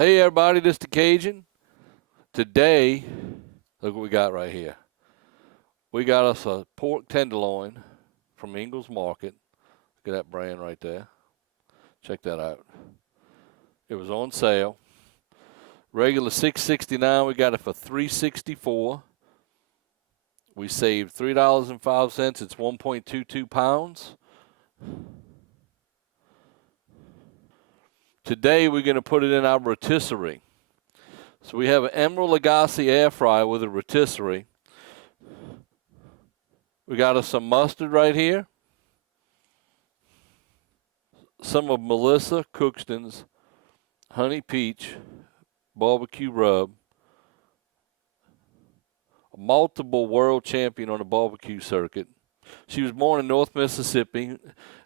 Hey everybody, this is the Cajun. Today, look what we got right here. We got us a pork tenderloin from Ingles Market. Look at that brand right there. Check that out. It was on sale. Regular $6.69. We got it for $3.64. We saved $3.05. It's 1.22 pounds. Today we're going to put it in our rotisserie. So we have an Emeril Lagasse air fryer with a rotisserie. We got us some mustard right here. Some of Melissa Cookston's honey peach barbecue rub. A multiple world champion on the barbecue circuit. She was born in North Mississippi,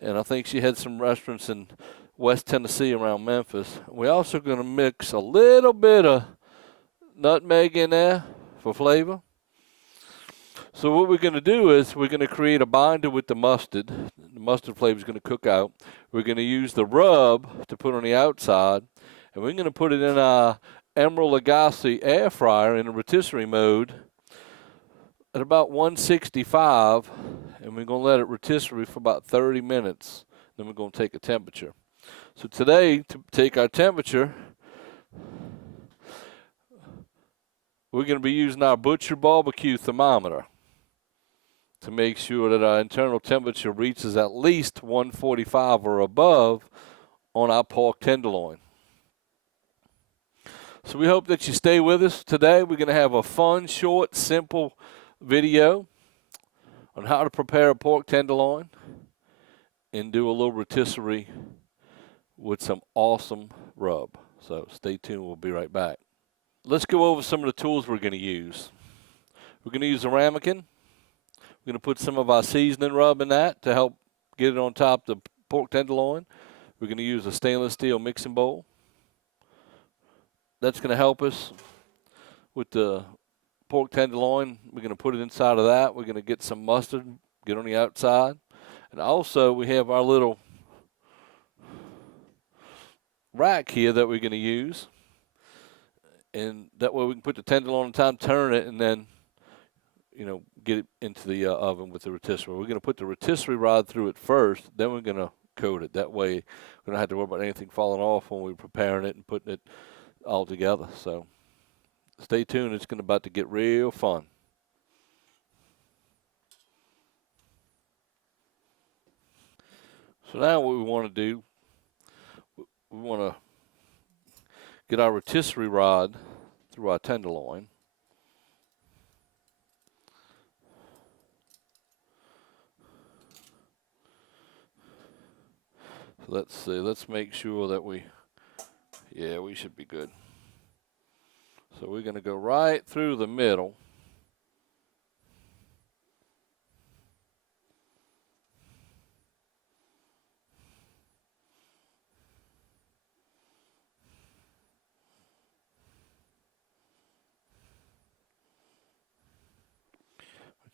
and I think she had some restaurants in West Tennessee around Memphis. We're also going to mix a little bit of nutmeg in there for flavor. So what we're going to do is we're going to create a binder with the mustard. The mustard flavor is going to cook out. We're going to use the rub to put on the outside, and we're going to put it in our Emeril Lagasse air fryer in a rotisserie mode at about 165, and we're going to let it rotisserie for about 30 minutes. Then we're going to take a temperature. So today, to take our temperature, we're going to be using our Butcher BBQ Thermometer to make sure that our internal temperature reaches at least 145 or above on our pork tenderloin. So we hope that you stay with us today. We're going to have a fun, short, simple video on how to prepare a pork tenderloin and do a little rotisserie with some awesome rub. So stay tuned. We'll be right back. Let's go over some of the tools we're going to use. We're going to use a ramekin. We're going to put some of our seasoning rub in that to help get it on top of the pork tenderloin. We're going to use a stainless steel mixing bowl. That's going to help us with the pork tenderloin. We're going to put it inside of that. We're going to get some mustard, get on the outside. And also we have our little rack here that we're going to use. And that way we can put the tenderloin on time, turn it, and then, get it into the oven with the rotisserie. We're going to put the rotisserie rod through it first, then we're going to coat it. That way we don't have to worry about anything falling off when we're preparing it and putting it all together. So stay tuned. It's about to get real fun. So now what we want to do, we want to get our rotisserie rod through our tenderloin. So let's see. Let's make sure that we should be good. So we're going to go right through the middle.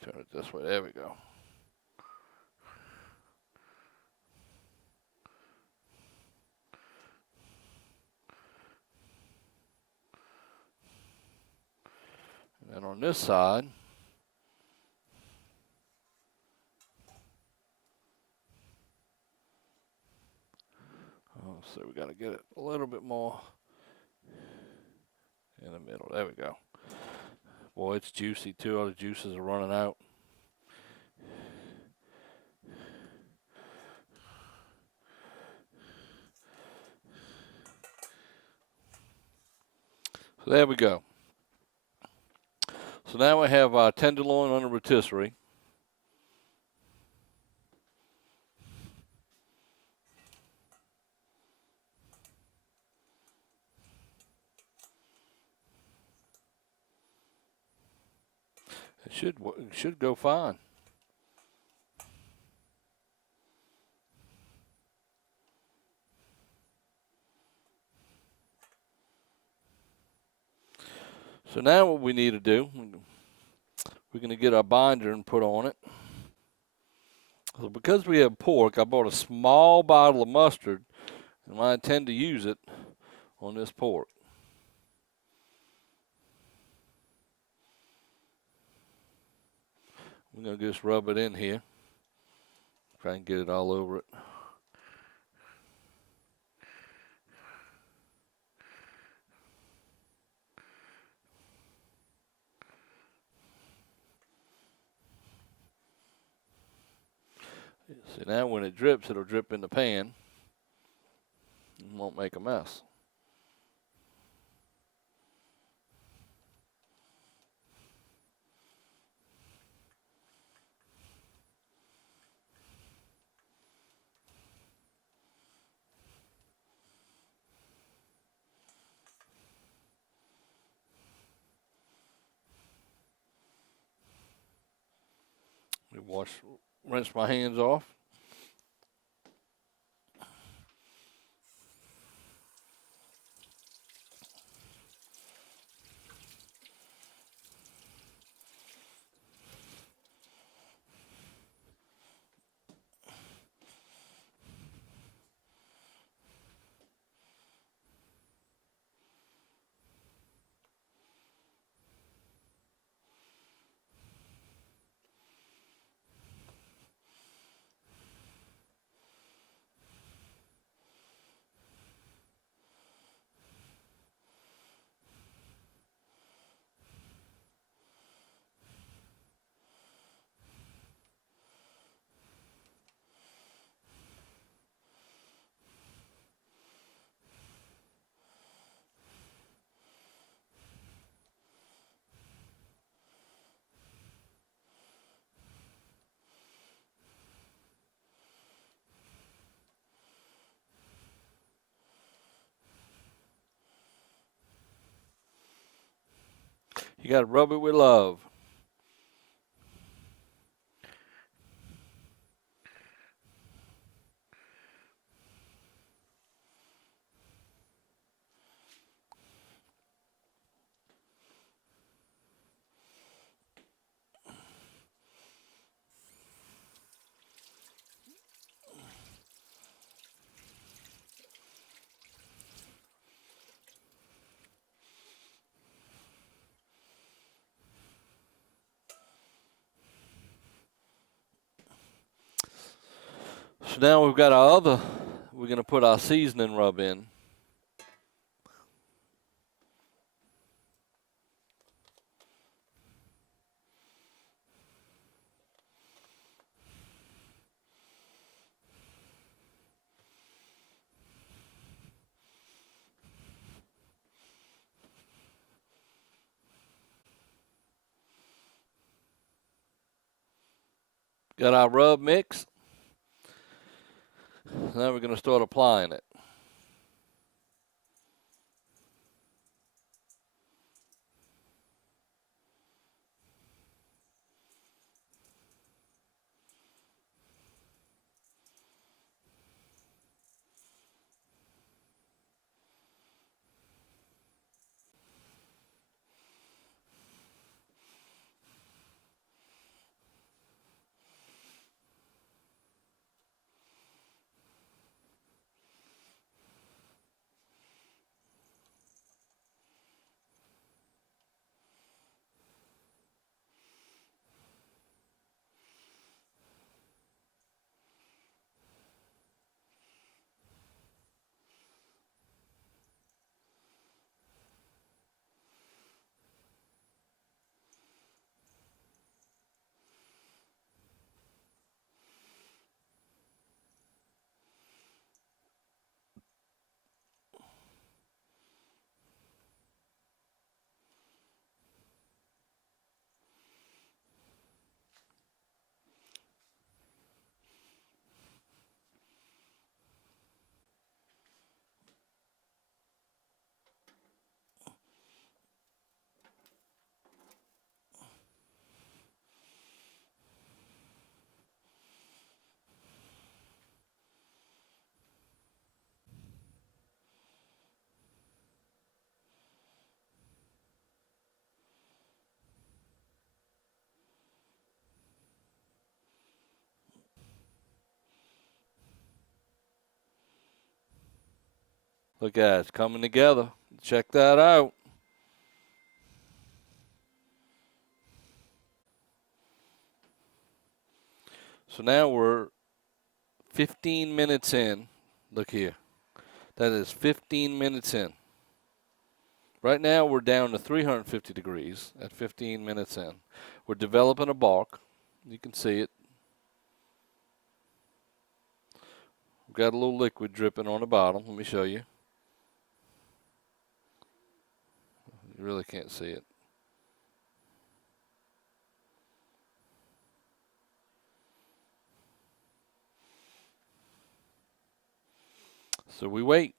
Turn it this way. There we go. And then on this side, so we got to get it a little bit more in the middle. There we go. Boy, it's juicy too. All the juices are running out. So there we go. So now we have our tenderloin on the rotisserie. It should go fine. So now what we need to do, we're going to get our binder and put on it. So because we have pork, I bought a small bottle of mustard, and I intend to use it on this pork. We're going to just rub it in here. Try and get it all over it. See, now when it drips, it'll drip in the pan. It won't make a mess. Rinse my hands off. You got to rub it with love. So now we've got we're going to put our seasoning rub in. Got our rub mix. Now we're going to start applying it. Look at it, it's coming together. Check that out. So now we're 15 minutes in. Look here. That is 15 minutes in. Right now we're down to 350 degrees at 15 minutes in. We're developing a bark. You can see it. We've got a little liquid dripping on the bottom. Let me show you. You really can't see it. So we wait.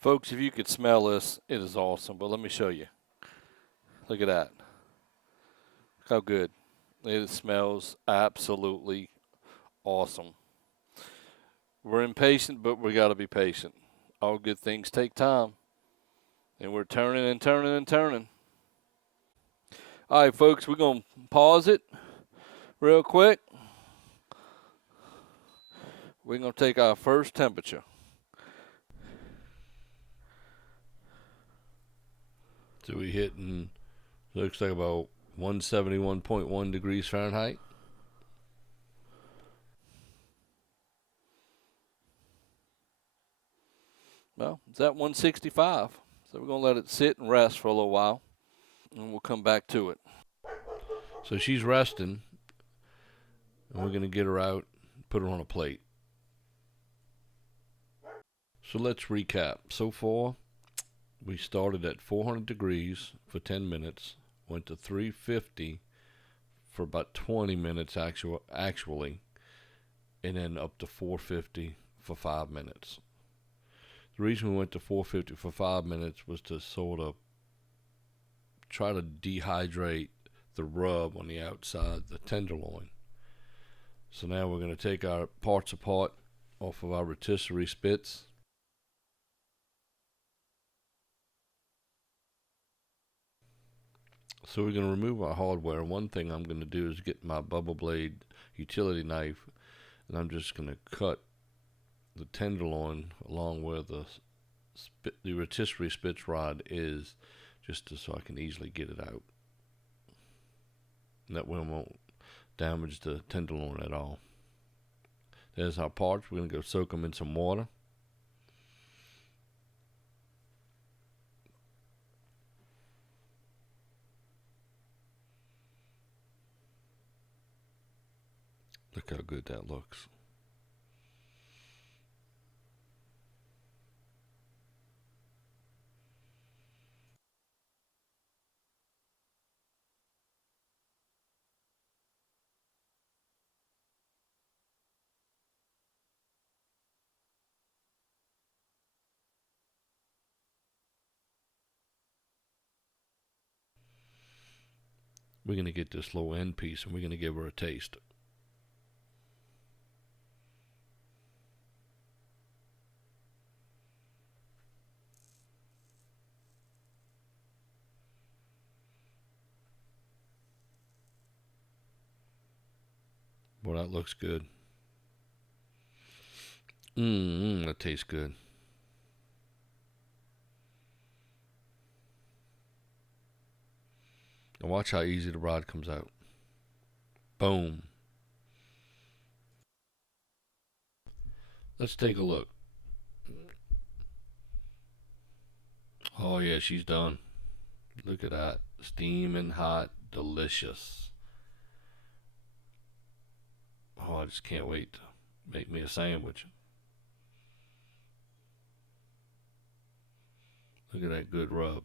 Folks, if you could smell this, it is awesome. But let me show you. Look at that. Look how good. It smells absolutely awesome. We're impatient, but we got to be patient. All good things take time. And we're turning and turning and turning. All right, folks, we're going to pause it real quick. We're going to take our first temperature. So we hitting, looks like about 171.1 degrees Fahrenheit. Well, it's at 165. So we're going to let it sit and rest for a little while, and we'll come back to it. So she's resting, and we're going to get her out, put her on a plate. So let's recap. So far, we started at 400 degrees for 10 minutes, went to 350 for about 20 minutes actually, and then up to 450 for 5 minutes. The reason we went to 450 for 5 minutes was to sort of try to dehydrate the rub on the outside, the tenderloin. So now we're going to take our parts apart off of our rotisserie spits. So we're going to remove our hardware. One thing I'm going to do is get my bubble blade utility knife, and I'm just going to cut the tenderloin along where the rotisserie spits rod is, just so I can easily get it out. And that way it won't damage the tenderloin at all. There's our parts. We're going to go soak them in some water. Look how good that looks. We're going to get this little end piece, and we're going to give her a taste. Well, that looks good. That tastes good. And watch how easy the rod comes out. Boom. Let's take a look. Oh yeah, she's done. Look at that. Steaming hot, delicious. Oh, I just can't wait to make me a sandwich. Look at that good rub.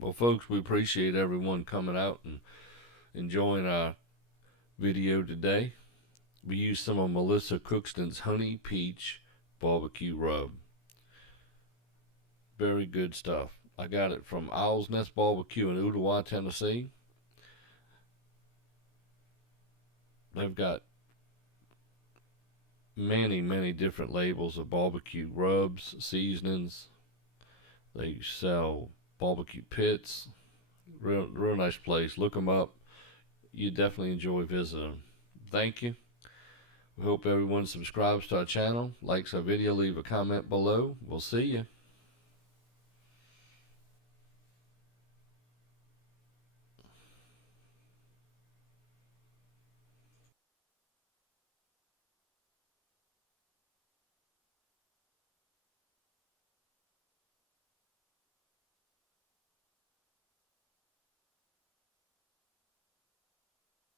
Well, folks, we appreciate everyone coming out and enjoying our video today. We used some of Melissa Cookston's Honey Peach Barbecue Rub. Very good stuff. I got it from Owl's Nest Barbecue in Ottawa, Tennessee. They've got many, many different labels of barbecue rubs, seasonings. They sell barbecue pits. Real nice place. Look them up. You definitely enjoy visiting. Thank you. We hope everyone subscribes to our channel, likes our video, leave a comment below. We'll see you.